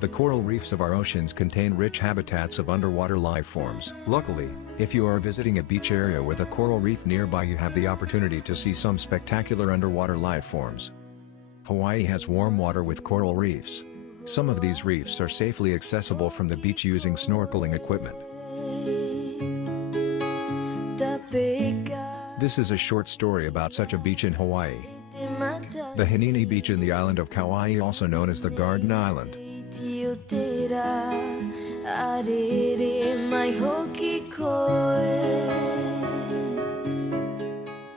The coral reefs of our oceans contain rich habitats of underwater life forms. Luckily, if you are visiting a beach area with a coral reef nearby, you have the opportunity to see some spectacular underwater life forms. Hawaii has warm water with coral reefs. Some of these reefs are safely accessible from the beach using snorkeling equipment. This is a short story about such a beach in Hawaii. The Hanini Beach in the island of Kauai, also known as the Garden Island.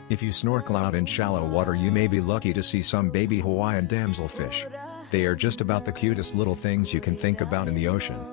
If you snorkel out in shallow water, you may be lucky to see some baby Hawaiian damsel fish. They are just about the cutest little things you can think about in the ocean.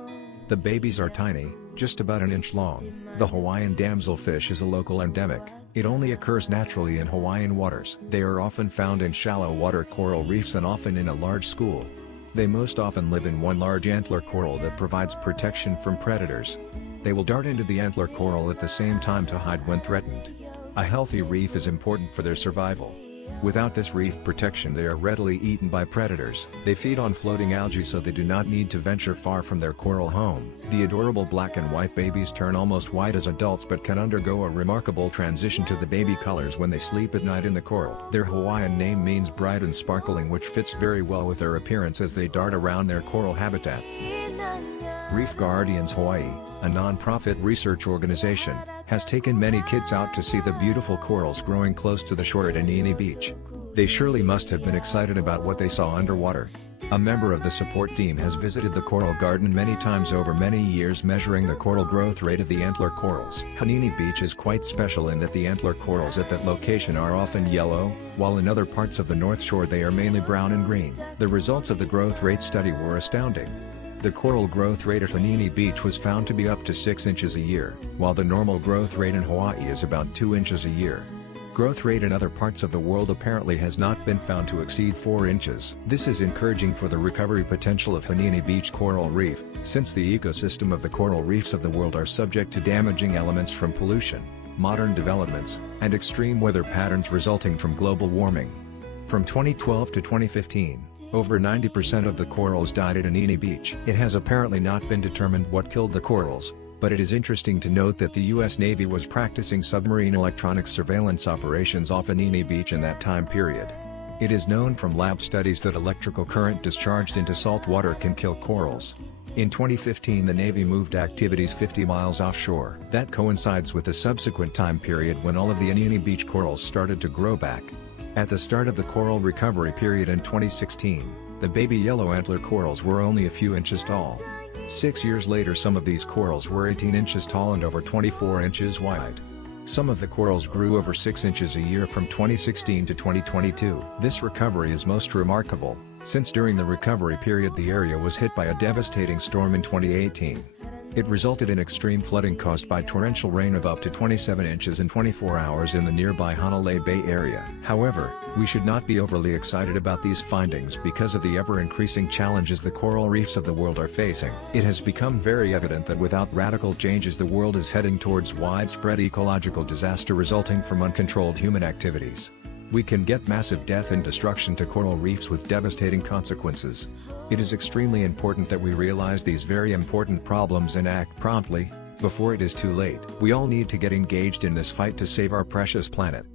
The babies are tiny, just about an inch long. The Hawaiian damselfish is a local endemic. It only occurs naturally in Hawaiian waters. They are often found in shallow water coral reefs and often in a large school. They most often live in one large antler coral that provides protection from predators. They will dart into the antler coral at the same time to hide when threatened. A healthy reef is important for their survival. Without this reef protection, they are readily eaten by predators. They feed on floating algae, so they do not need to venture far from their coral home. The adorable black and white babies turn almost white as adults but can undergo a remarkable transition to the baby colors when they sleep at night in the coral. Their Hawaiian name means bright and sparkling, which fits very well with their appearance as they dart around their coral habitat. Reef Guardians Hawaii, a non-profit research organization, has taken many kids out to see the beautiful corals growing close to the shore at Hanini Beach. They surely must have been excited about what they saw underwater. A member of the support team has visited the coral garden many times over many years, measuring the coral growth rate of the antler corals. Hanini Beach is quite special in that the antler corals at that location are often yellow, while in other parts of the North Shore they are mainly brown and green. The results of the growth rate study were astounding. The coral growth rate at Hanini Beach was found to be up to 6 inches a year, while the normal growth rate in Hawaii is about 2 inches a year. Growth rate in other parts of the world apparently has not been found to exceed 4 inches. This is encouraging for the recovery potential of Hanini Beach coral reef, since the ecosystem of the coral reefs of the world are subject to damaging elements from pollution, modern developments, and extreme weather patterns resulting from global warming. From 2012 to 2015, over 90% of the corals died at Hanini Beach. It has apparently not been determined what killed the corals, but it is interesting to note that the U.S. Navy was practicing submarine electronic surveillance operations off Hanini Beach in that time period. It is known from lab studies that electrical current discharged into salt water can kill corals. In 2015, the Navy moved activities 50 miles offshore. That coincides with the subsequent time period when all of the Hanini Beach corals started to grow back. At the start of the coral recovery period in 2016, the baby yellow antler corals were only a few inches tall. 6 years later, some of these corals were 18 inches tall and over 24 inches wide. Some of the corals grew over 6 inches a year from 2016 to 2022. This recovery is most remarkable, since during the recovery period the area was hit by a devastating storm in 2018. It resulted in extreme flooding caused by torrential rain of up to 27 inches in 24 hours in the nearby Hanalei Bay area. However, we should not be overly excited about these findings because of the ever-increasing challenges the coral reefs of the world are facing. It has become very evident that without radical changes the world is heading towards widespread ecological disaster resulting from uncontrolled human activities. We can get massive death and destruction to coral reefs with devastating consequences. It is extremely important that we realize these very important problems and act promptly, before it is too late. We all need to get engaged in this fight to save our precious planet.